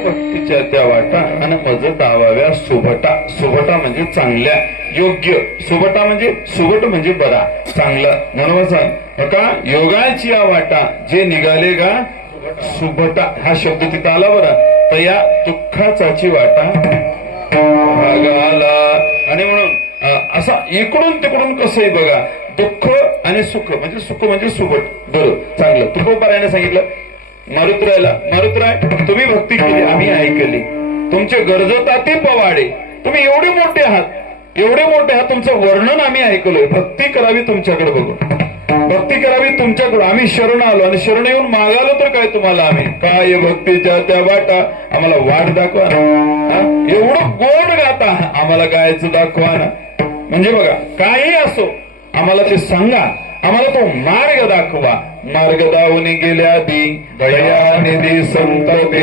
भक्तीच्या त्या वाटा आणि मज दावाव्या सुभटा. सुभटा म्हणजे चांगल्या, योग्य. सुभटा म्हणजे सुभट म्हणजे बरा, चांगला. म्हणून का योगाची या वाटा जे निघाले का सुभटा हा शब्द तिथं आला बरा. तर या दुःखाचाची वाटा भागाला. आणि म्हणून असा इकडून तिकडून कसंही बघा, दुःख आणि सुख म्हणजे सुभट, बरं, चांगलं. तुकोबारायने सांगितलं मारुतराय तुम्ही भक्ती केली, आम्ही ऐकली, तुमचे गरजता ते पवाडे, तुम्ही एवढे मोठे आहात, तुमचं वर्णन आम्ही ऐकलोय. भक्ती करावी तुमच्याकडे बघून, भक्ती करावी तुमच्याकडे. आम्ही शरण आलो आणि शरण येऊन मागालो तर काय तुम्हाला आम्ही, काय भक्तीच्या त्या वाटा आम्हाला वाट दाखवा ना. एवढं गोड गाता आम्हाला गायचं दाखवा ना. म्हणजे बघा काही असो आम्हाला ते सांगा, आम्हाला तो मार्ग दाखवा. मार्ग दावून गेल्या दी दयानिधी संत ते.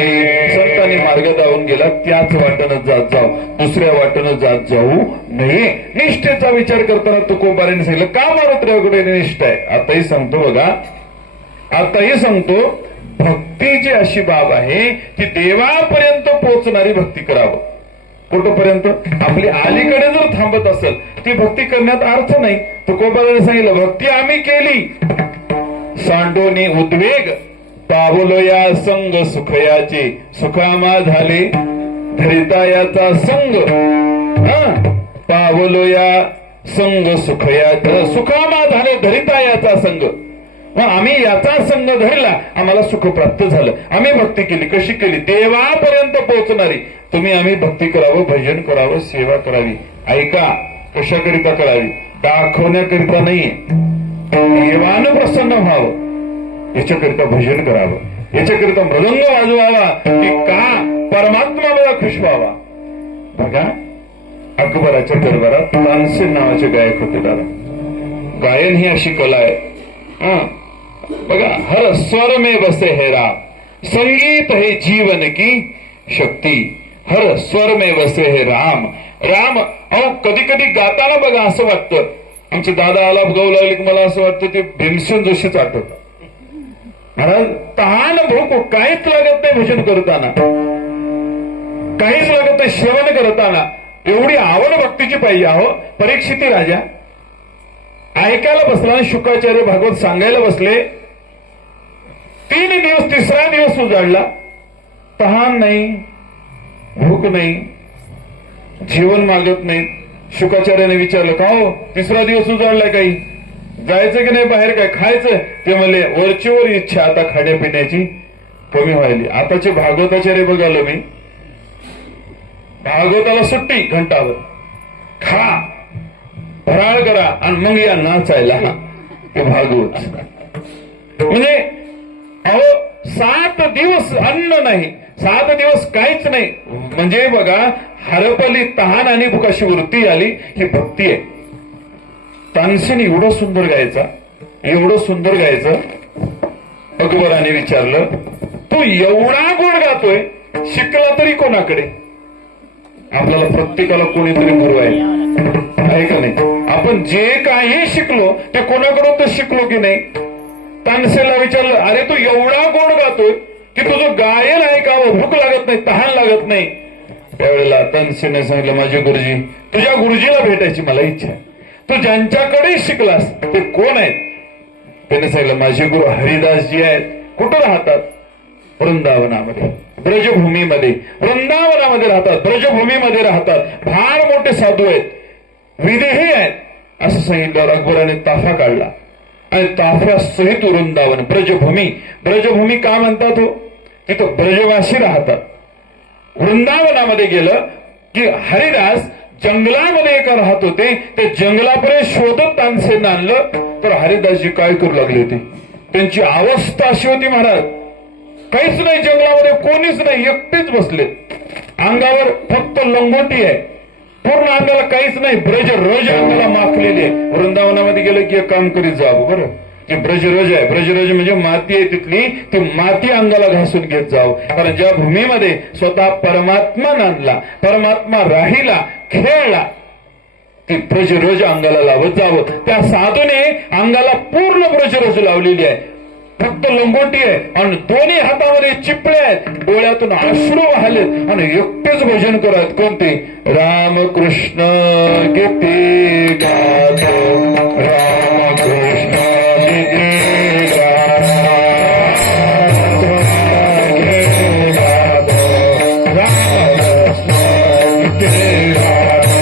संतांनी मार्ग दावून गेला त्याच वाटेनं जात जाऊ, दुसऱ्या वाटेनं जात जाऊ नये. निष्ठेचा विचार करताना तुकोबाराने सांगितलं का मारुतरावकडे निष्ठा आहे. आताही सांगतो बघा, आताही सांगतो, भक्तीची अशी बाब आहे की देवापर्यंत पोहोचणारी भक्ती करावं. कुठपर्यंत आपली अलीकडे जर थांबत असेल ती भक्ती करण्यात अर्थ नाही. तुकोबाराने सांगितलं भक्ती आम्ही केली, सांडोनी उद्वेग पावलो या संग सुखयाचे, सुखामा झाले धरिता याचा संग. पावलो या संग सुखयाचा, सुखामा झाले धरिता याचा संग. मग आम्ही याचा संग धरला, आम्हाला सुख प्राप्त झालं. आम्ही भक्ती केली, कशी केली, देवापर्यंत पोहोचणारी. तुम्ही आम्ही भक्ती करावं, भजन करावं, सेवा करावी. ऐका, कशाकरिता करावी, दाखवण्याकरिता नाहीये, देवानं प्रसन्न व्हावं याच्याकरिता भजन करावं, याच्याकरिता मृदंग वाजवावा की का परमात्मा मला खुश व्हावा. बघा अकबराच्या दरबारात तानसेन नावाचे गायक होते. दादा गायन ही अशी कला आहे. बघा हर स्वर में बसे है राम, संगीत है जीवन की शक्ती. हर स्वर में बसे है राम. राम अहो कधी कधी गाताना बघा असं वाटतं, आमचे दादा आलाप गाऊ लागले की मला असं वाटतं ते भीमसेन जोशीच आठवत. महाराज तहान भूक काहीच लागत नाही भजन करताना, काहीच लागत नाही श्रवण करताना. एवढी आवड भक्तीची पाहिजे. अहो परीक्षिती राजा ऐकायला बसला आणि शुकाचार्य भागवत सांगायला बसले. 3 दिवस, तिसरा दिवस उजाडला, तहान नाही, भूक नाही, जीवन मागत नाही. शुकाचार्याने विचारलं का हो तिसरा दिवस उजाडलाय, काही जायचं की नाही बाहेर, काय खायचं. ते म्हणले वरचीवर इच्छा आता खाण्यापिण्याची कमी व्हायली. आताचे भागवताचार्य बघालो मी, भागवताला सुट्टी घंटावर, खा फराळ करा आणि मग या नाचायला. ते भागवत म्हणजे अहो 7 दिवस अन्न नाही, 7 दिवस काहीच नाही. म्हणजे बघा हरपली तहान आणि भुकाशी वृत्ती आली, ही भक्ती आहे. तानसेन एवढं सुंदर गायचा, एवढं सुंदर गायचं. अकबराने विचारलं तू एवढा गोड गातोय, शिकला तरी कोणाकडे. आपल्याला प्रत्येकाला कोणीतरी गुरु आहे का नाही. आपण जे काही शिकलो ते कोणाकडून तर शिकलो की नाही. तानसेनला विचारलं अरे तू एवढा गोड गातोय की तुझं गायन ऐकावं, भूक लागत नाही, तहान लागत नाही. त्यावेळेला तानसेनने सांगितलं माझे गुरुजी, तुझ्या गुरुजीला भेटायची मला इच्छा आहे. तू ज्यांच्याकडे शिकलास ते कोण आहेत. त्याने सांगितलं माझे गुरु हरिदासजी आहेत. कुठं राहतात, वृंदावनामध्ये, ब्रजभूमीमध्ये. वृंदावनामध्ये राहतात, ब्रजभूमीमध्ये राहतात. फार मोठे साधू आहेत, विदेही आहेत. असं सांगितल्यावर अकबराने ताफा काढला आणि ताफ्या सहित वृंदावन, ब्रजभूमी. ब्रजभूमी का म्हणतात हो, तिथं ब्रजवासी राहतात. वृंदावनामध्ये गेलं की हरिदास जंगलामध्ये एका राहत होते, ते जंगलापर्यंत शोधत तानसेन आणलं. तर हरिदासजी काय करू लागले होते, त्यांची अवस्था अशी होती महाराज, काहीच नाही, जंगलामध्ये कोणीच नाही, एकटेच बसले. अंगावर फक्त लंगोटी आहे, पूर्ण अंगाला काहीच नाही, ब्रज रज अंगाला माखलेली आहे. वृंदावनामध्ये गेलं की एक काम करीत जावं बरं, जे ब्रजरज आहे, ब्रजरज म्हणजे माती आहे तिथली, ती माती अंगाला घासून घेत जावं. कारण ज्या भूमीमध्ये स्वतः परमात्मा नांदला, परमात्मा राहिला, खेळला, ती ब्रजरज अंगाला लावत जावं. त्या साधूने अंगाला पूर्ण ब्रजरज लावलेली आहे. फक्त लंगोटी आहे आणि दोन्ही हातामध्ये चिपळे आहेत, डोळ्यातून अश्रू वाहलेत आणि एकटेच भजन करत. कोणते? रामकृष्ण गीते गातो, रामकृष्ण गीते गातो, रामकृष्ण गीते गातो,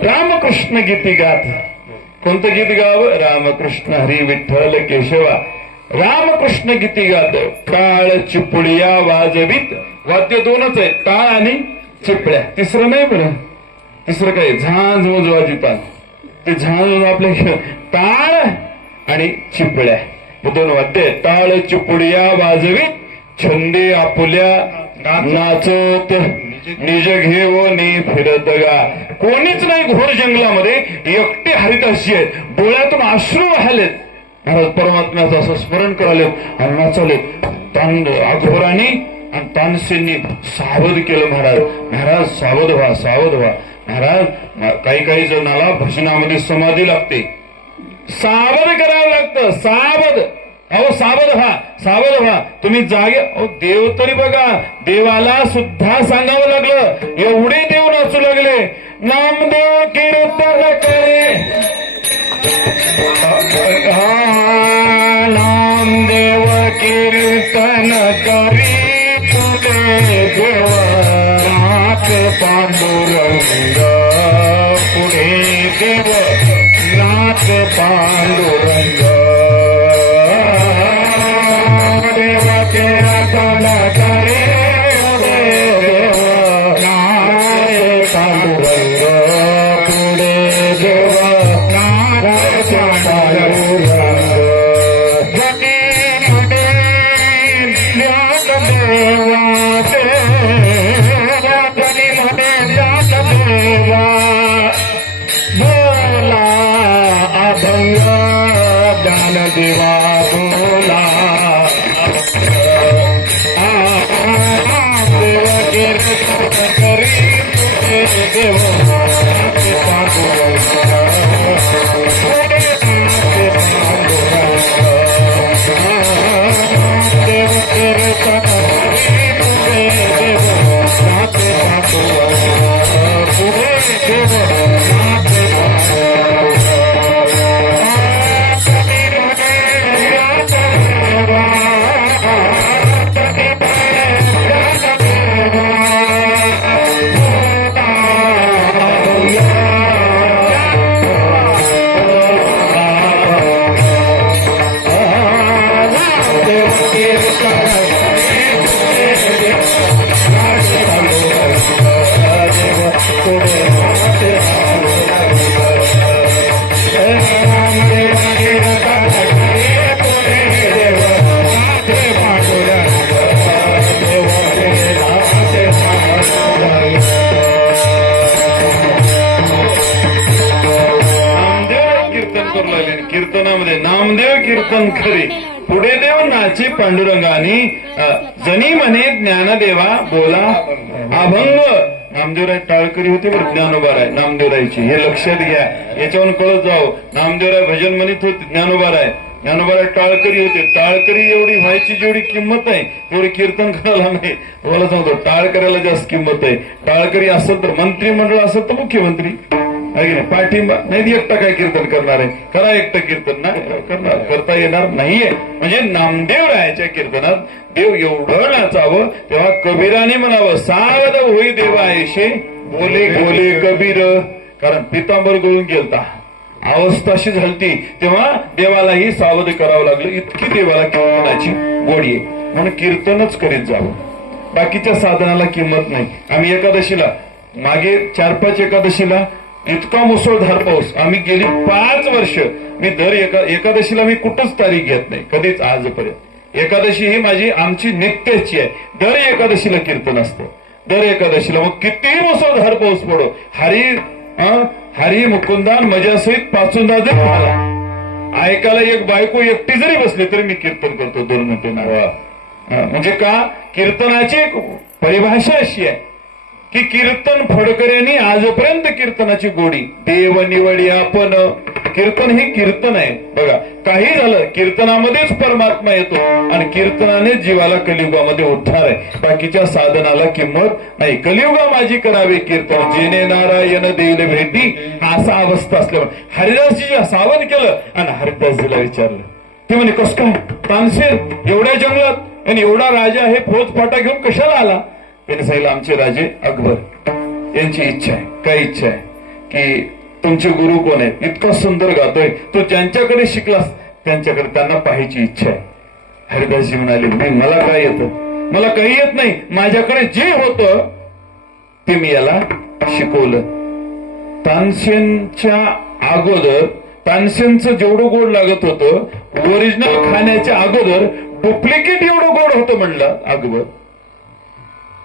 रामकृष्ण गीती गात. कोणतं गीत गावं? रामकृष्ण हरी विठ्ठल केशवा. रामकृष्ण गीती गात. टाळ चिपळ्या वाजवीत. वाद्य दोनच आहे, टाळ आणि चिपळ्या. तिसरं नाही बरं. तिसरं काय? झांज वाजवितात. ते झांज आपल्या टाळ आणि चिपळ्या दोन वाद्य. टाळ चिपळ्या वाजवीत छंदे आपुल्या नाचत निज घेऊनी फिरत गा. कोणीच नाही घोर जंगलामध्ये, एकटे हरिताशी आहेत, डोळ्यातून अश्रू वाहलेत. महाराज परमात्म्याचं असं स्मरण करालेत आणि नाचवलेत. अघोराने आणि तानसेननी सावध केलं. महाराज सावध व्हा, सावध व्हा. महाराज काही जणाला भजनामध्ये समाधी लागते, सावध करावं लागतं. सावध. अहो सावध व्हा, सावध व्हा. तुम्ही जागे. अहो देव तरी बघा, देवाला सुद्धा सांगावं लागलं. एवढे देव नाचू लागले. नामदेव कीर्तन करे, नामदेव कीर्तन करी तुझे देव. नाथ पांडुरंग पुढे देव, नाथ पांडुरंग. बोला कीर्तन खरे पुढे देव नाची पांडुरंगानी जनी म्हणे ज्ञानदेवा बोला अभंग. नामदेवराय टाळकरी होते बरं, ज्ञानोबाराय नामदेवरायची, हे लक्षात घ्या, याच्यावरून कळत जाऊ. नामदेवराय भजन म्हणत होते, ज्ञानोबाराय टाळकरी होते. टाळकरी एवढी व्हायची जेवढी किंमत आहे तेवढी कीर्तन करायला नाही. तुम्हाला सांगतो टाळकऱ्याला जास्त किंमत आहे. टाळकरी असेल तर मंत्रिमंडळ असेल तर मुख्यमंत्री आहे की नाही, पाठिंबा नाही. एकटा काय कीर्तन करणार आहे, करा एकटं कीर्तन नाही करणार, करता येणार नाहीये. म्हणजे नामदेवरायाच्या कीर्तनात देव एवढं नाचावं तेव्हा कबीराने म्हणावं सावध होई देवा ऐशे बोले बोले कबीर. कारण पितांबर गळून गेलता, अवस्था अशी झालती, तेव्हा देवालाही सावध करावं लागलं. इतकी देवाला कीर्तनाची गोडी आहे, म्हणून कीर्तनच करीत जावं. बाकीच्या साधनाला किंमत नाही. आम्ही एकादशीला मागे 4-5 एकादशीला इतका मुसळधार पाऊस, आम्ही गेली 5 वर्ष मी दर एकादशीला मी कुठंच तारीख घेत नाही कधीच आजपर्यंत. एकादशी ही माझी आमची नित्याची आहे. दर एकादशीला कीर्तन असतं, दर एकादशीला. मग किती मुसळधार पाऊस पडो, हरी मुकुंदान मजासहित पाचुंदा जरी झाला, ऐकायला एक बायको एकटी जरी बसली तरी मी कीर्तन करतो 2 मिनिटे नावा. म्हणजे का, कीर्तनाची एक परिभाषा अशी आहे की कीर्तन फडकऱ्यांनी आजपर्यंत कीर्तनाची गोडी देव निवडी आपण. कीर्तन हे कीर्तन आहे बघा. काही झालं कीर्तनामध्येच परमात्मा येतो आणि कीर्तनाने जीवाला कलियुगामध्ये उद्धार आहे. बाकीच्या साधनाला किंमत नाही. कलियुगा माझी करावे कीर्तन जेने नारायण देईल भेटी, असा अवस्था असल्यामुळे हरिदासजी सावध केलं आणि हरिदासजीला विचारलं. ते म्हणे कस काय तानसेन एवढ्या जंगलात आणि एवढा राजा हे फौजफाटा घेऊन कशाला आला. त्यांनी सांगितलं आमचे राजे अकबर यांची इच्छा आहे. काय इच्छा आहे की तुमचे गुरु कोण आहेत, इतका सुंदर गातोय, तो ज्यांच्याकडे शिकलास त्यांच्याकडे त्यांना पाहायची इच्छा आहे. हरिदासजी म्हणाले नाही मला काय येतं, मला काही येत नाही, माझ्याकडे जे होतं ते मी याला शिकवलं. तानसेनच्या अगोदर तानसेनचं जेवढं गोड लागत होतं ओरिजिनल खाण्याच्या अगोदर डुप्लिकेट एवढं गोड होतं म्हणलं अकबर.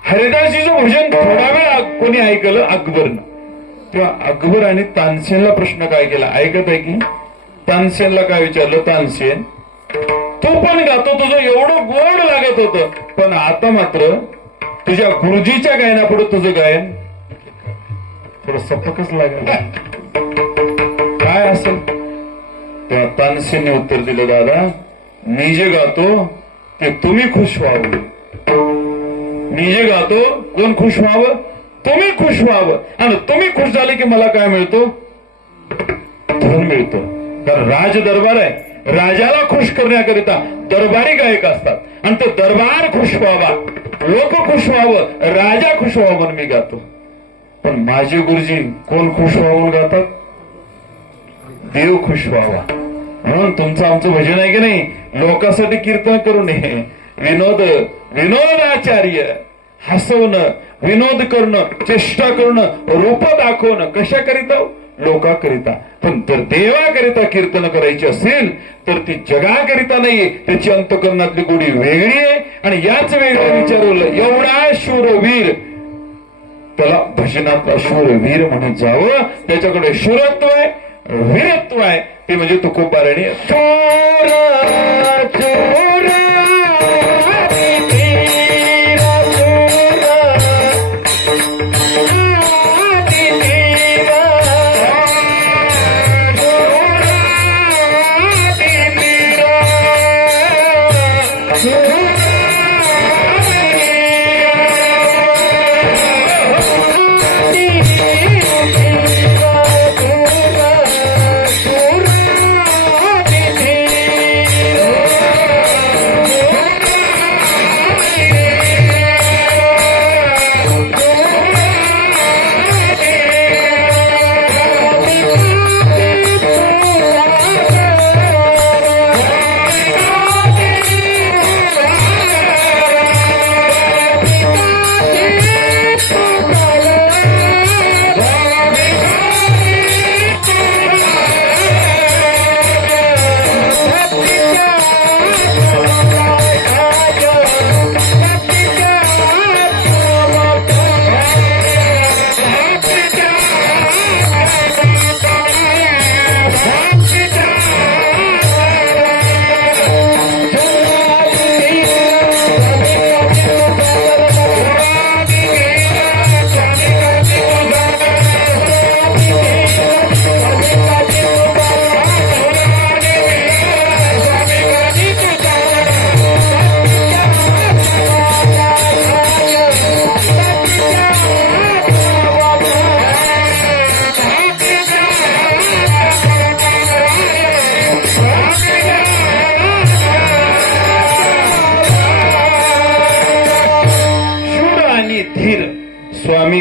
हरिदासजीचं भजन थोडा वेळ कोणी ऐकलं अकबरनं, तेव्हा अकबर आणि तानसेनला प्रश्न काय केला ऐकत आहे की. तानसेनला काय विचारलं, तानसेन तू पण गातो, तुझं एवढं गोड लागत होतं, पण आता मात्र तुझ्या गुरुजीच्या गायनापुढे तुझं गायन थोडं सपकच लागलं, काय असेल. तेव्हा तानसेनने उत्तर दिलं दादा मी जे गातो ते तुम्ही खुश व्हावं, मी जे गातो कोण खुश व्हावं, तुम्ही खुश व्हावं. आणि तुम्ही खुश झाले की मला काय मिळतो, धन मिळतो. कारण राज दरबार आहे, राजाला खुश करण्याकरिता दरबारी गायक असतात आणि तो दरबार खुश व्हावा, लोक खुश व्हावं, राजा खुश व्हावं म्हणून मी गातो. पण माझे गुरुजी कोण खुश व्हावं गातात, देव खुश व्हावा म्हणून. तुमचं आमचं भजन आहे की नाही, लोकांसाठी कीर्तन करू नये. विनोदाचार्य हसवणं, विनोद करणं, चेष्टा करणं, रूप दाखवणं कशाकरिता, लोकाकरिता. पण जर देवाकरिता कीर्तन करायची असेल तर ती जगाकरिता नाहीये, त्याची अंतकरणातली गोडी वेगळी आहे. आणि याच वेगळं विचारवलं एवढा शूरवीर, त्याला भजनातला शूरवीर म्हणून जावं. त्याच्याकडे शूरत्व आहे, वीरत्व आहे, ते म्हणजे तुकोबाराने चोर चोर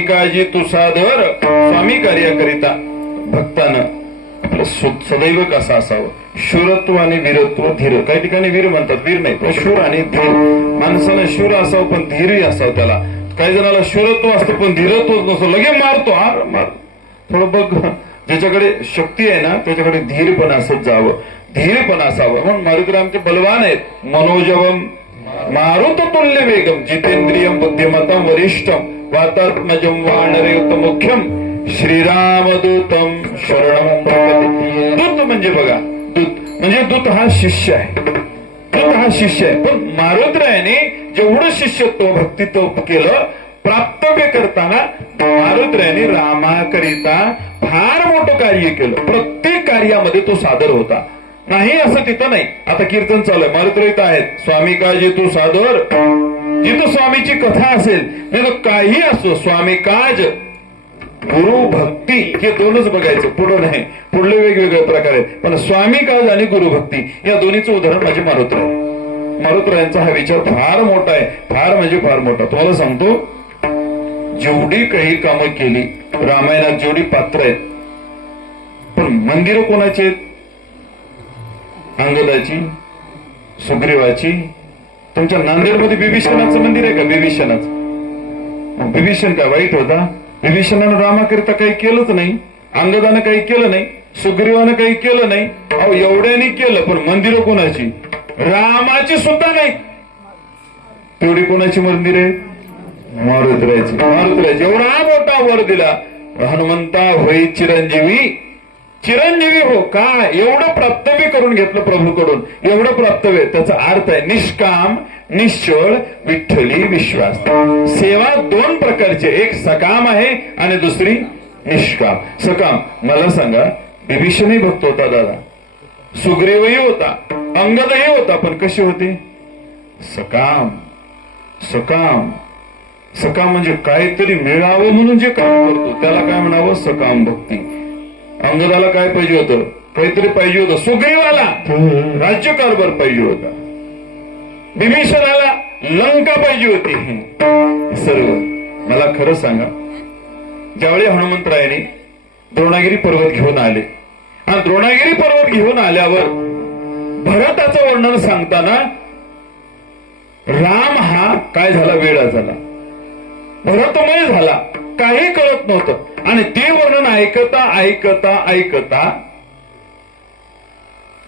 काळजी तू सादर स्वामी कार्याकरिता भक्तानं आपलं सदैव कसं असावं. शूरत्व आणि वीरत्व, धीर. काही ठिकाणी वीर म्हणतात, वीर नाही पण शूर आणि धीर. माणसानं शूर असावं पण धीरही असावं त्याला. काही जणाला शूरत्व असतं पण धीरत्व नसतं, लगे मारतो मार. थोडं बघ, ज्याच्याकडे शक्ती आहे ना त्याच्याकडे धीर पण असत जावं, धीर पण असावं. म्हणून मारुतीरामचे बलवान आहेत. मनोजवम मारुत तुल्य वेगम जितेंद्रियम बुद्धिमतम वरिष्ठम वातात्मजम वानरयुत मुख्यम श्रीरामदूतम शरणम. दूत म्हणजे बघा, दूत म्हणजे दूत हा शिष्य आहे. दूत हा शिष्य आहे. पण मारुतीरायाने जेवढं शिष्यत्व भक्तित्व केलं प्राप्तव्य करताना मारुतीरायाने रामाकरिता फार मोठं कार्य केलं. प्रत्येक कार्यामध्ये तो सादर होता. नाही असं तिथं नाही. आता कीर्तन चालू आहे, मारुतीराय आहेत. स्वामी काळजी तू सादर. जिथं स्वामीची कथा असेल नाही तर काही असो, स्वामी काज गुरु भक्ती हे दोनच बघायचं, पुढं नाही. पुढले वेगवेगळे प्रकार आहेत. पण स्वामी काज आणि गुरु भक्ती या दोन्हीचं उदाहरण माझे मारुतीराय. मारुतीरायांचा हा विचार फार मोठा आहे, फार म्हणजे फार मोठा. तुम्हाला सांगतो, जेवढी काही कामं केली रामायणात, जेवढी पात्र आहेत, पण मंदिरं कोणाची आहेत? अंगदाची, सुग्रीवाची. तुमच्या नांदेडमध्ये बिभीषणाचं मंदिर आहे का? बिभीषणाचं. बिभीषण काय वाईट होता? विभीषणानं रामाकरिता काही केलंच नाही, अंगदानं काही केलं नाही, सुग्रीवानं काही केलं नाही. अहो एवढ्यानी केलं पण मंदिरं कोणाची? रामाची सुद्धा नाही. तेवढी कोणाची मंदिर आहे? मारुतीरायाची. मारुतीरायाची. एवढा मोठा वर दिला, हनुमंता होई चिरंजीवी. चिरंजीवी हो का? एवढं प्राप्तव्य करून घेतलं प्रभूकडून. एवढं प्राप्तव्य, त्याचा अर्थ आहे निष्काम, निश्चळ, विठ्ठली विश्वास. सेवा दोन प्रकारचे, एक सकाम आहे आणि दुसरी निष्काम. सकाम मला सांगा, विभीषणही भक्त होता दादा, सुग्रीवही होता, अंगदही होता, पण कसे होते? सकाम. सकाम सकाम म्हणजे काहीतरी मिळावं म्हणून जे काम करतो त्याला काय म्हणावं? सकाम भक्ती. अंगदाला काय पाहिजे होतं? काहीतरी पाहिजे होतं. सुग्रीवाला राज्यकारभार पाहिजे होता. विभीषणाला लंका पाहिजे होती. सर्व. मला खरं सांगा, ज्यावेळी हनुमंतरायाने द्रोणागिरी पर्वत घेऊन आले आणि द्रोणागिरी पर्वत घेऊन आल्यावर भरताचं वर्णन सांगताना राम हा काय झाला? वेडा झाला, भरतमय झाला, काही कळत नव्हतं. आणि ते वर्णन ऐकता ऐकता ऐकता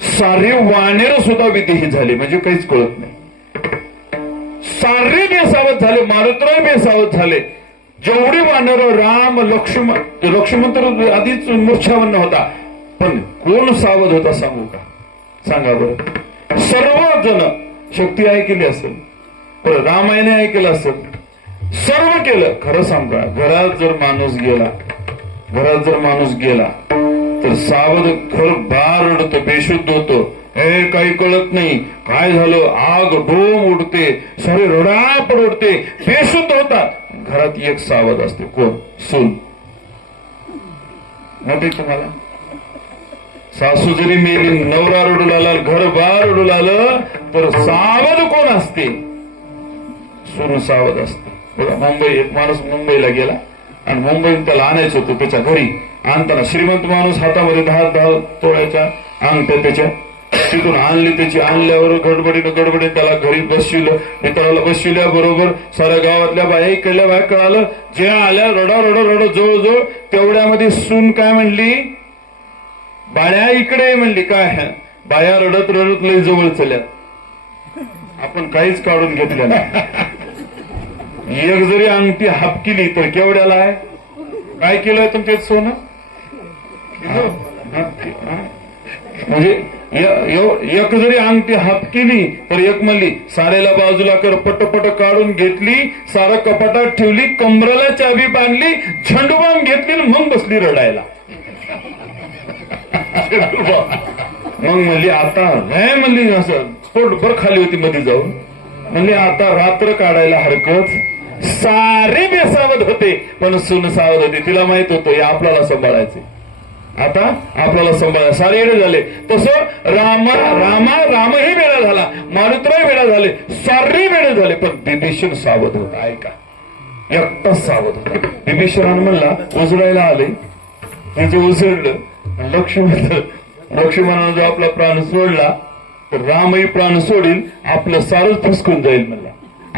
सारे वानेर सुद्धा विदेही झाले, म्हणजे काहीच कळत नाही. सारे बेसावत झाले, मारुतीराय बेसावत झाले. जेवढी वानर, राम लक्ष्मण तर आधीच मूर्छावन्न होता, पण कोण सावध होता सांगू का? सांगा बरं. सर्वजण शक्ती ऐकली असेल, पण रामायणे ऐकलं असेल, सर्व केलं. खरं सांगा, घरात जर माणूस गेला तर सावध घर बार उडतं, बेशुद्ध होतं. हे काही कळत नाही काय झालं, आग डोम उडते, सारे रडापड उडते, बेशुद्ध होतात. घरात एक सावध असते, कोण? सून. माहिती तुम्हाला? सासू जरी मेली, नवरा रडू लागला, घर बार रडू लागलं, तर सावध कोण असते? सून सावध असते. मुंबई, एक माणूस मुंबईला गेला आणि मुंबईत त्याला आणायचं होतं त्याच्या घरी. आणताना श्रीमंत माणूस हातामध्ये 10 तोळ्याच्या अंगठ्या त्याच्या तिथून आणली. त्याची आणल्यावर गडबडीने त्याला घरी बसविलं, मित्राला बसविल्या बरोबर. साऱ्या गावातल्या बाया इकडल्या बाया कळालं, जे आल्या रडा जवळजवळ. तेवढ्यामध्ये सून काय म्हणली? बाळ्या इकडे म्हणली. काय? बाया रडत लई जवळ चल्या. आपण काहीच काढून घेतलं नाही. एक जरी अंगठी हाप केली तर केवढ्याला आहे? काय केलंय तुमचे सोनं? म्हणजे एक जरी अंगठी हाप केली तर एक म्हणली सारेला बाजूला कर, पटपट काढून घेतली, सारं कपाटात ठेवली, कमराला चाबी बांधली, झंडूबाम घेतली, मग बसली रडायला. मग म्हणली आता नाही, म्हणली असं पोटभर खाली होती मध्ये जाऊन. म्हणले आता रात्र काढायला हरकत. सारे बेसावध होते पण सून सावध होती. तिला माहित होतं आपल्याला सांभाळायचे, आता आपल्याला सांभाळा. सारे वेळे झाले. तसं रामही वेळा झाला, मारुतीराय वेळा झाले, सारे वेळे झाले, पण विभीषण सावध होता. ऐका, एकटाच सावध होता. विभीषणानं म्हणला उजडायला आले, म्हणजे उजडलं. लक्ष्मणानं जो आपला प्राण सोडला तर रामही प्राण सोडील, आपलं सारच फुसकून जाईल म्हणला.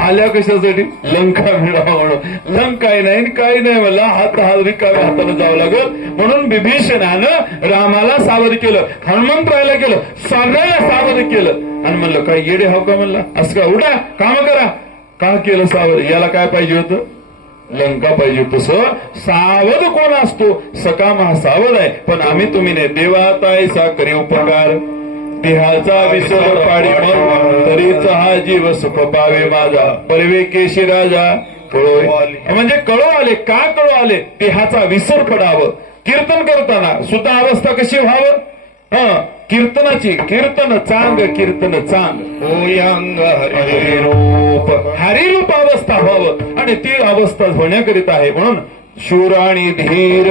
आल्या कशासाठी? लंका मिळावा म्हणून. लंकाही नाही काही नाही म्हणला, हात रिकाव्या हाताने जावं लागल म्हणून विभीषणानं रामाला सावध केलं, हनुमंतरायला केलं, सगळ्याला सावध केलं. आणि म्हणलं काय येडे हाव का म्हणला, असं का उडा काम करा. का केलं सावध? याला काय पाहिजे होतं? लंका पाहिजे. तसं सावध कोण असतो? सकाम हा सावध आहे, पण आम्ही तुम्ही नाही. देवातायसा करी उपकार, देहाचा विसर पाडी मग तरीच हा जीव सुख पावे माझा. परवे केशी राजा कळो, म्हणजे कळो आले. का कळो आले? देहाचा विसर पडावं. कीर्तन करताना सुद्धा अवस्था कशी व्हावं? कीर्तनाची, कीर्तन चांग, कीर्तन चांग होयांग हरिरूप, हरिरूप अवस्था व्हावं. आणि ती अवस्था होण्याकरिता आहे. म्हणून शूर आणि धीर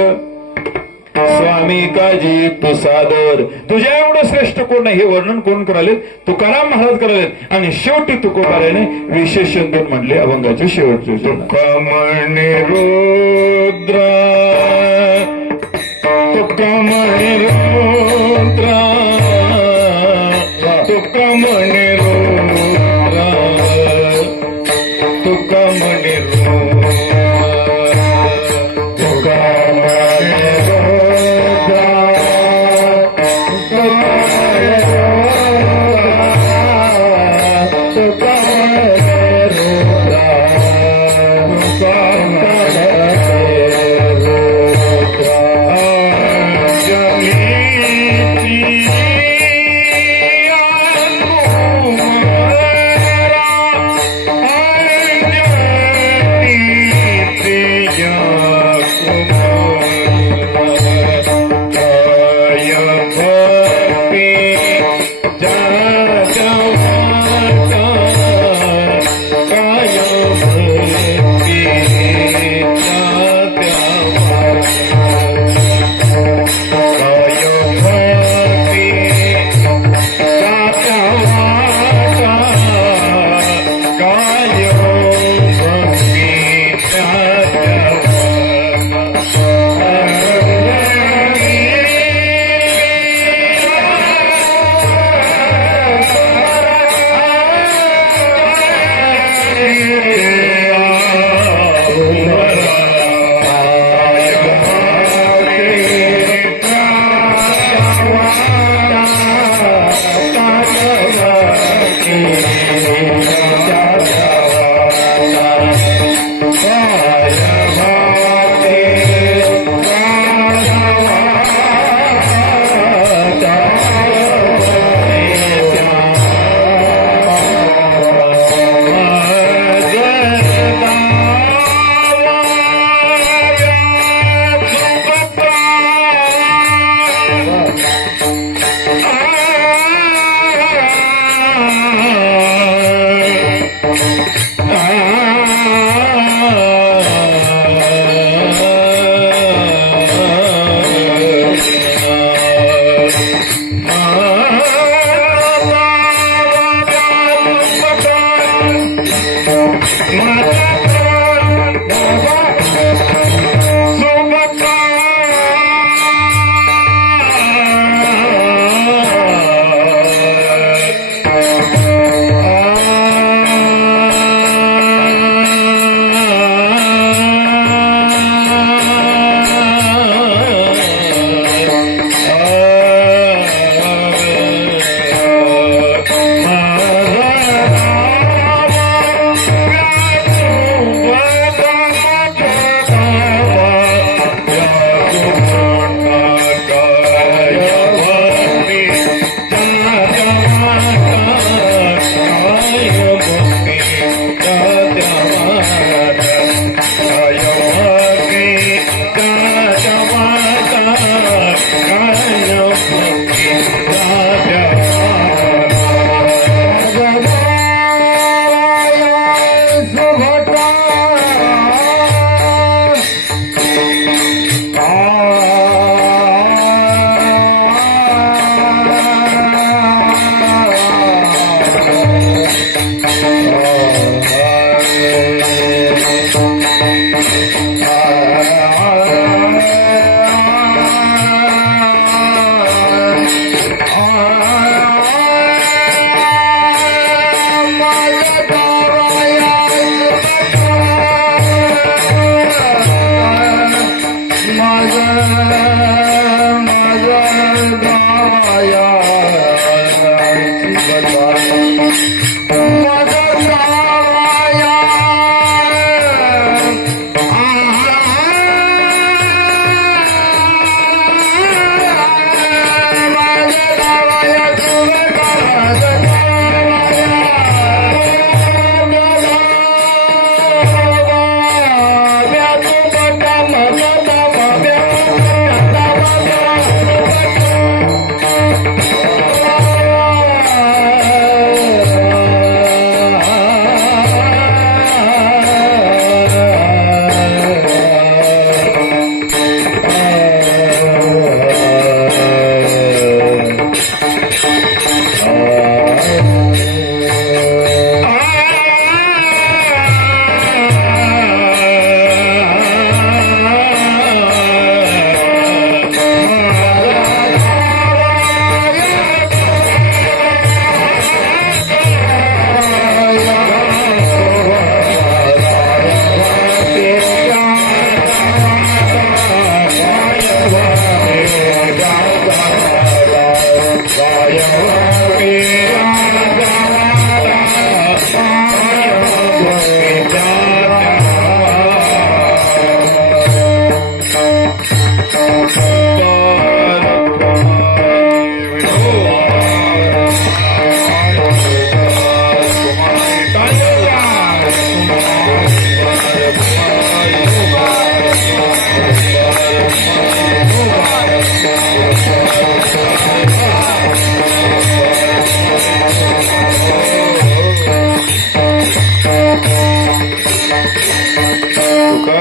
स्वामी काजी तू सादर, तुझ्या एवढं श्रेष्ठ कोण नाही हे वर्णन कोण कराले? तुकाराम महाराज कराले. आणि शेवटी तुकोबाराने विशेषण देऊन म्हणले अभंगाचे शेवटचे तुकामणे रुद्रा, तुकामणे रुद्रा, तुकामणे रुद्रा, तुकामणे रुद्रा,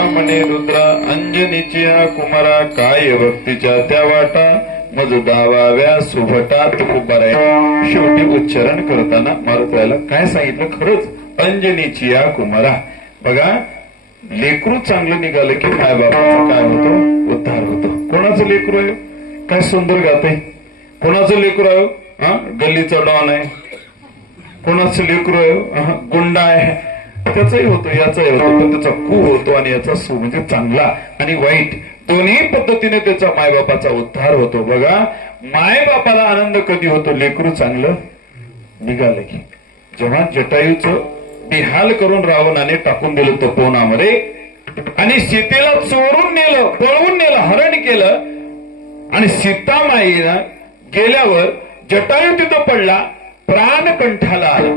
म्हणे रुद्रा अंजनीची हा कुमारा काय भक्तीच्या त्या वाटा मज दावाव्या सुभटा तुकुबाराय. शेवटी उच्चारण करताना मारुतीला काय सांगितलं, खरंच अंजनीची या कुमारा. बघा लेकरू चांगलं निघालं की मायबापाचा काय होतो, उद्धार होतो. कोणाचं लेकरू आहे, काय सुंदर गाते. कोणाचं लेकरू आहे, गल्लीचा डॉन आहे. कोणाचं लेकरू आहे, गुंडा आहे. त्याचाही होतो याचाही होतो, पण त्याचा कू होतो आणि याचा सू म्हणजे चांगला आणि वाईट दोन्ही पद्धतीने त्याचा मायबापाचा उद्धार होतो. बघा मायबापाला आनंद कधी होतो, लेकरू चांगलं निघालं की. जेव्हा जटायूचं बेहाल करून रावणाने टाकून दिलं तपोवनामध्ये आणि सीतेला चोरून नेलं, पळवून नेलं, हरण केलं आणि सीतामाईनं गेल्यावर जटायू तिथं पडला, प्राण कंठाला आला,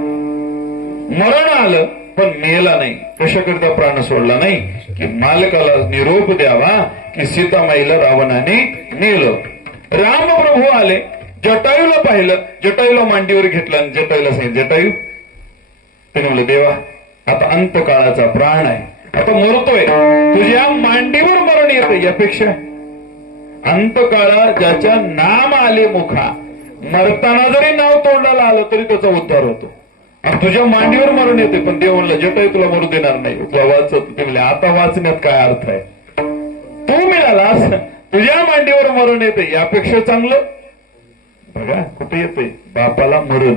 मरण आलं, पण मेला नाही. कशाकरिता प्राण सोडला नाही, की मालकाला निरोप द्यावा की सीतामाईला रावणाने नेलं. रामप्रभू आले, जटायूला पाहिलं, जटायूला मांडीवर घेतलं आणि जटायूला सांगितलं, जटायू त्याने म्हणलं देवा आता अंतकाळाचा प्राण आहे, आता मरतोय, तुझ्या मांडीवर मरण येतं. यापेक्षा अंतकाळा ज्याच्या नाम आले मुखा, मरताना जरी नाव तोंडाला आलं तरी त्याचा उद्धार होतो. आणि तुझ्या मांडीवर मरण येते, पण देव म्हणलं जटायू तुला मरू देणार नाही, तुला वाचत. ते म्हणले आता वाचण्यात काय अर्थ आहे, तू मिळालास, तुझ्या मांडीवर मरण येते, यापेक्षा चांगलं. बघा कुठे येते, बापाला मरण,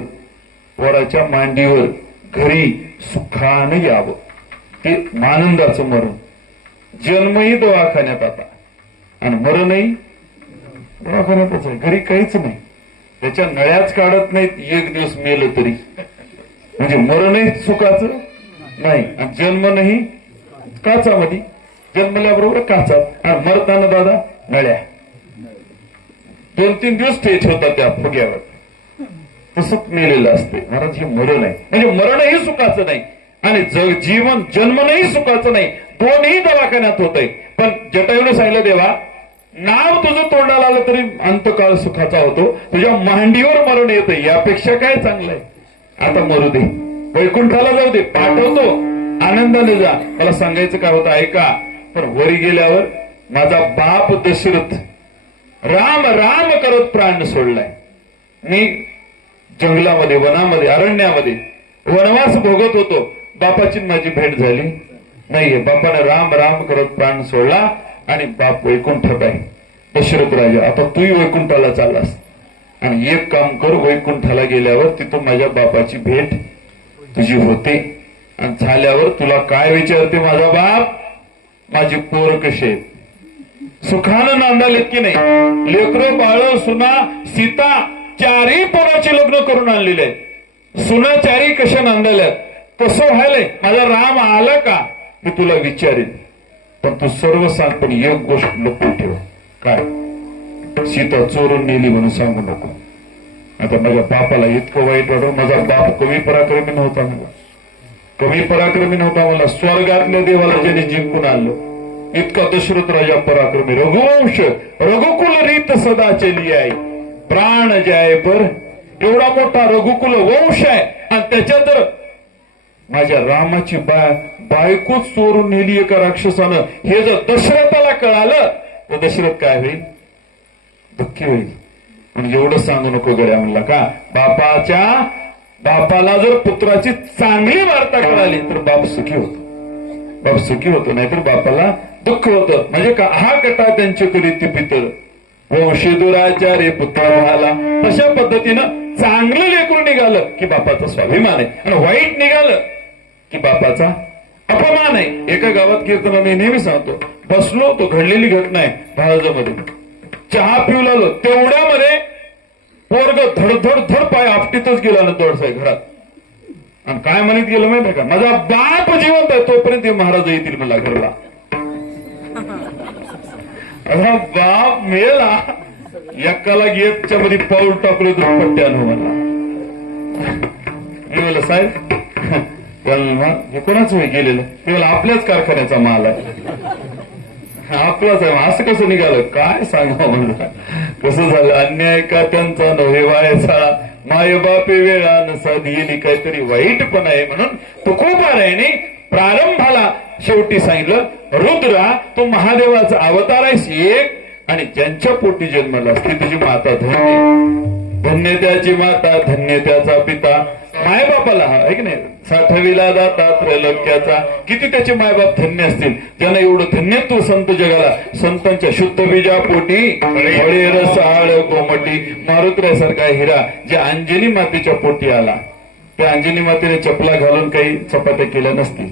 पोराच्या मांडीवर घरी सुखानं यावं, ते आनंदाचं मरण. जन्मही दवाखान्यात आता आणि मरणही दवाखान्यातच आहे, घरी काहीच नाही. त्याच्या नळ्याच काढत नाहीत, एक दिवस मेलं तरी. म्हणजे मरणही सुखाचं नाही आणि जन्म नाही काचामध्ये, जन्मल्याबरोबर काचात आणि मरताना दादा नळ्या. 2-3 दिवस स्टेज होता त्या फुग्यावर, तसंच मेलेलं असते. महाराज हे मरण आहे, म्हणजे मरणही सुखाचं नाही आणि जीवन जन्मनही सुखाचं नाही, दोन्ही दवाखान्यात होत आहे. पण जटायूने सांगितलं देवा नाव तुझं तोंडाला आलं तरी अंतकाळ सुखाचा होतो, तुझ्या मांडीवर मरण येतं, यापेक्षा काय चांगलं आहे, आता मरू दे, वैकुंठाला जाऊ दे, पाठवतो, आनंदाने जा. मला सांगायचं काय होतं ऐका. पण वरी गेल्यावर माझा बाप दशरथ राम राम करत प्राण सोडलाय. मी जंगलामध्ये, वनामध्ये, अरण्यामध्ये वनवास भोगत होतो, बापाची माझी भेट झाली नाहीये. बापाने राम राम करत प्राण सोडला आणि बाप वैकुंठात आहे. दशरथ राजा आता तूही वैकुंठाला चाललास आणि एक काम कर, वैकुंठाला गेल्यावर तिथं माझ्या बापाची भेट तुझी होते आणि झाल्यावर तुला काय विचारते माझा बाप, माझी पोर कशी आहेत, सुखानं नांदालेत की नाही. लेकरं बाळ सुना सीता चारही पोराचे लग्न करून आणलेले आहेत, सुना चारी कशा नांदाल्यात, कसं व्हायलंय, माझा राम आला का हे तुला विचारेल. पण तू सर्व सांग, पण एक गोष्ट लपून ठेव. काय, सीता चोरून नेली म्हणून सांगू नको. आता माझ्या बापाला इतकं वाईट वाटलं. माझा बाप कवी पराक्रमी नव्हता, मला कवी पराक्रमी नव्हता, मला स्वर्गातल्या देवाला ज्याने जिंकून आणलं इतका दशरथ राजा पराक्रमी. रघुवंश रघुकुल रीत सदा चली आहे, प्राण जाय पर. एवढा मोठा रघुकुल वंश आहे आणि त्याच्यात तर माझ्या रामाची बायकोच चोरून नेली एका राक्षसानं, हे जर दशरथाला कळालं तर दशरथ काय होईल, दुःखी होईल. पण एवढं सांगू नको गड्या म्हणला का, बापाला जर पुत्राची चांगली वार्ता कळाली तर बाप सुखी होतो, बाप सुखी होतो, नाहीतर बापाला दुःख होतं. म्हणजे का, हा कटा त्यांचे करीत पितर वंशीदुराचार्य पुत्र झाला. तशा पद्धतीनं चांगलं लेकरून निघालं की बापाचा स्वाभिमान आहे आणि वाईट निघालं की बापाचा अपमान आहे. एका गावात कीर्तन मी नेहमी सांगतो, बसलो तो, घडलेली घटना आहे महाराजामध्ये. चहा पिऊ लागलो, तेवढ्यामध्ये पोरग धडधड धड पाय आपटीतच गेला ना तोडसाय घरात. आणि काय म्हणत गेलं माहिती का, माझा बाप जिवंत आहे तोपर्यंत महाराज येतील मला घरला. बाप मेला, एकाला गेटच्या मध्ये पाऊल टाकलं तर पट्ट्यानं मला. मी म्हणलं साहेब हे कोणाच वय गेलेलं, मी म्हणलं आपल्याच कारखान्याचा माल आहे, आपलाच आहे. असं कसं निघालं काय सांगा म्हणलं. कसं झालं, अन्याय का त्यांचा नव्हे व्हायचा, माय बापे वेळा नसा दिली, काहीतरी वाईट पण आहे म्हणून तुकोबारायने प्रारंभाला शेवटी सांगितलं, रुद्रा तू महादेवाचा अवतार आहेस एक, आणि ज्यांच्या पोटी जन्मला ती तुझी माता धन्य, धन्य त्याची माता, धन्य त्याचा पिता. मायबापाला हा आहे की नाही, साठविला दाता त्रैलोक्याचा, किती त्याचे मायबाप धन्य असतील, ज्यांना एवढं धन्यत्व संत जगाला. संतांच्या शुद्ध बीजा पोटी फळे रसाळ कोमटी, मारुतऱ्यासारखा हिरा जे अंजनी मातेच्या पोटी आला, त्या अंजनी मातेने चपला घालून काही चपात्या केल्या नसतील,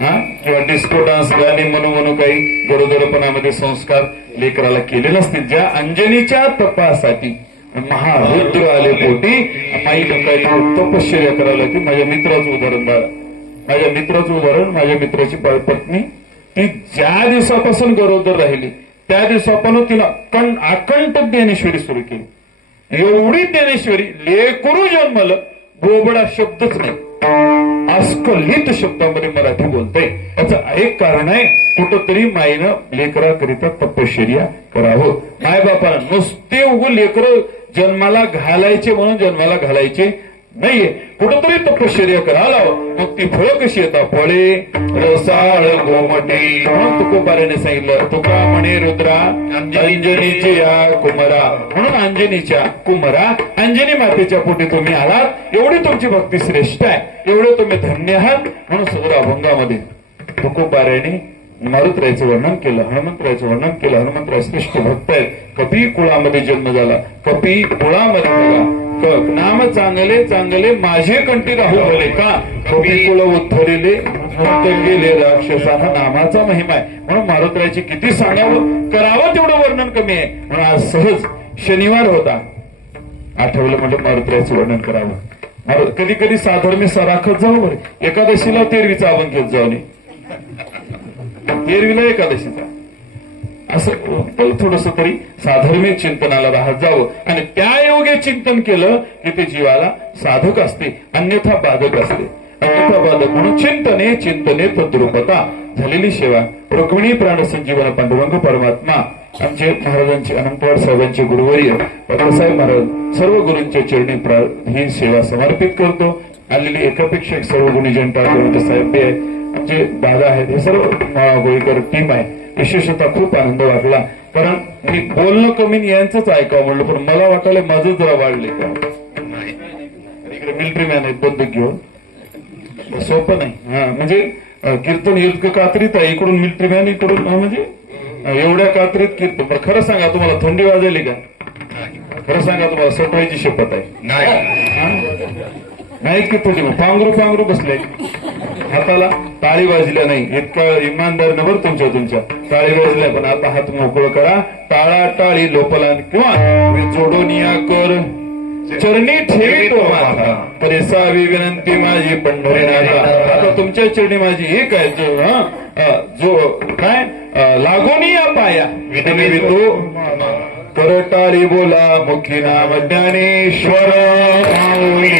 हा, किंवा डिस्को डान्स गाणी म्हणू काही गरोदरपणामध्ये संस्कार लेकराला केले नसतील. ज्या अंजनीच्या तपासाठी महारुद्र आले पोटी, माई लोकांनी तपश्चर्या करायला की माझ्या मित्राचं उदाहरण द्या. माझ्या मित्राचं उदाहरण, माझ्या मित्राची पत्नी ती ज्या दिवसापासून गरोदर राहिली त्या दिवसापासून तिनं अखंड ज्ञानेश्वरी सुरू केली. एवढी ज्ञानेश्वरी, लेकरू जन्मलं, बोबडा शब्दच नाही, अस्खलित शब्दामध्ये मराठी बोलते. याचं एक कारण आहे, कुठंतरी माईनं लेकराकरिता तपश्चर्या करावं. मायबापाला नुसते उगून लेकर जन्माला घालायचे म्हणून जन्माला घालायचे नाहीये, कुठंतरी तपश्चर्या करायला हवं. मग ती फळं कशी येतात, फळे रसाळ गोमटी. म्हणून तुकोबाऱ्याने सांगितलं, तुका म्हणे रुद्रा अंजनीची या कुमरा, म्हणून अंजनीच्या कुमरा, अंजनी मातेच्या पोटी तुम्ही आलात, एवढी तुमची भक्ती श्रेष्ठ आहे, एवढे तुम्ही धन्य आहात. म्हणून सदर अभंगामध्ये तुकोबाऱ्याने मारुतरायचं वर्णन केलं, हनुमंतरायचं वर्णन केलं. हनुमंतराय श्रेष्ठ भक्त आहेत, कपी कुळामध्ये जन्म झाला, कपी कुळामध्ये झाला. नाम चांगले चांगले माझे कंठी राहू बोले का, कपी कुळ उद्धरिले गेले राक्षसांना नामाचा महिमा आहे. म्हणून मारुतरायचे किती सांगावं, करावं तेवढं वर्णन कमी आहे. म्हणून आज सहज शनिवार होता, आठवलं म्हटलं मारुतरायचं वर्णन करावं. कधी कधी साधर्मी सराखत जाऊ बरे, एकादशीला तेरवीचा अभंग घेत जाऊ नये, तेरवीला एकादशीचा, असं थोडस तरी साधर्मिक चिंतनाला राहत जावं. आणि त्या योगे चिंतन केलं की ते जीवाला साधक असते, अन्यथा बाधक असते. अन्यथा बाधक म्हणून चिंतने चिंतने तद्रुपता झालेली सेवा. रुक्मिणी प्राण संजीवन पांडुरंग परमात्मा आमचे महाराजांचे, अनंतवाड साहेबांचे गुरुवर्य बाबासाहेब महाराज, सर्व गुरूंच्या चरणी ही सेवा समर्पित करतो. आलेली एकापेक्षा एक सर्व गुणीजन टाळकर साहेब आहे, आमचे दादा आहेत, हे सर्व गोळीकर टीम आहे. विशेषतः खूप आनंद वाटला, कारण मी बोलणं कमी यांचंच ऐकावं म्हणलं, पण मला वाटायला माझं जरा वाढले का. इकडे मिलिटरी मॅन आहेत बंदूक घेऊन, सोपं नाही. हा, म्हणजे कीर्तन इतकं कात्रीत आहे, इकडून मिलिटरी मॅन, इकडून म्हणजे एवढ्या कात्रीत कीर्तन. पण खरं सांगा, तुम्हाला थंडी वाजली का? खरं सांगा, तुम्हाला सटवायची शपथ आहे? नाहीत की थोडी पांघरू बसले, हाताला टाळी वाजल्या नाही, इतका इमानदार नवर तुमच्या टाळी वाजल्या. पण आता हात मोकळं करा, टाळा टाळी लोपला किंवा जोडून या कर चरणी ठेवी तो माथा, परिसावी विनंती माझी पंढरीनाथा. आता तुमच्या चरणी माझी एक आहे, जो काय लागून या पाया विनवी तो करटाळी बोला मुखी नाम ज्ञानेश्वर माऊली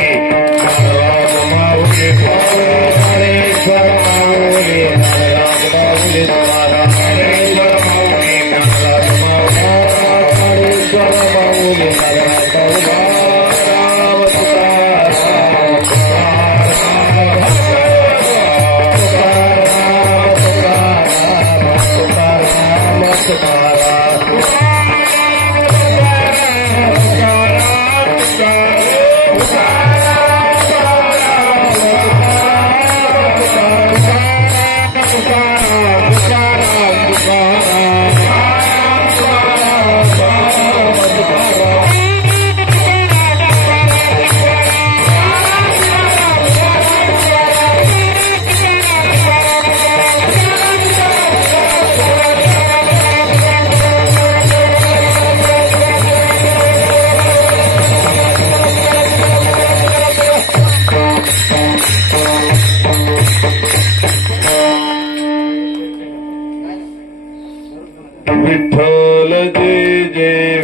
विठ्ठल जय जय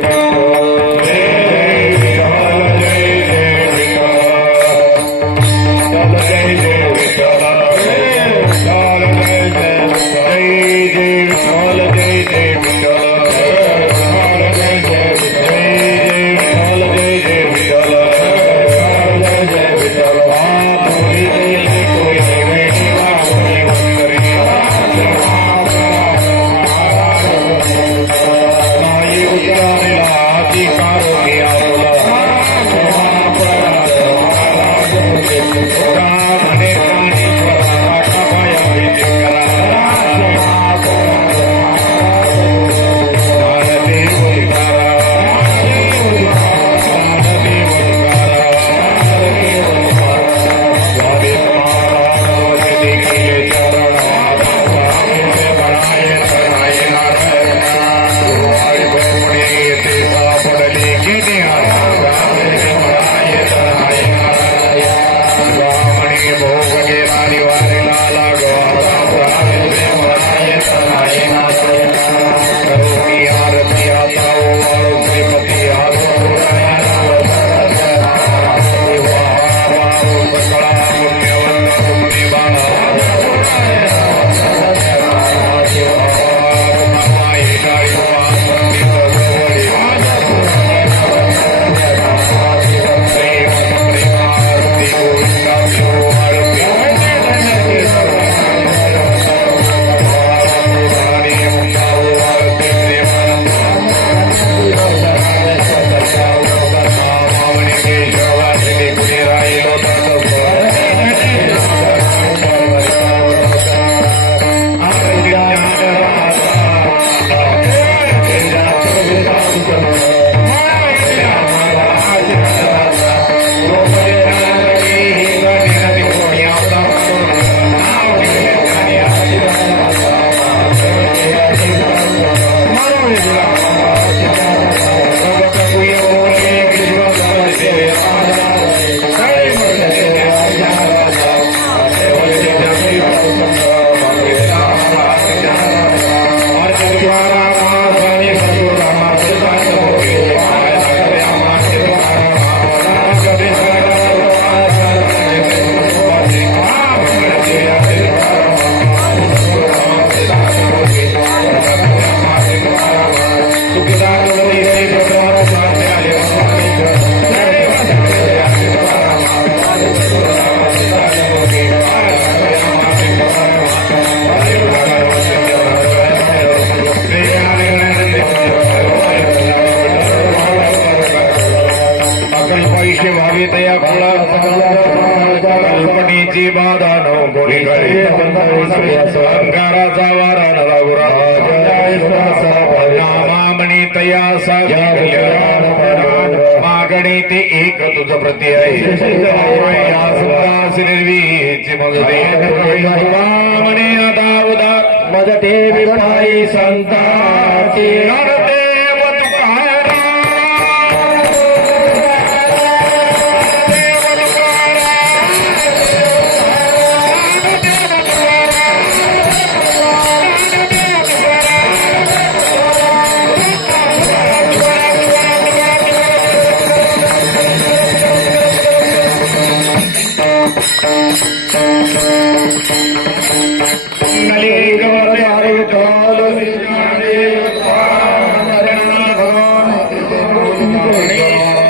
कोणाची बाधा नो कोणी कळे अंकाराचा वारा न लागुरा नामामणी तयासा मागणी ते एक तुझ प्रती आहे निर्वीची मग म्हणे आता उदार मदते विपाई संताची नलिक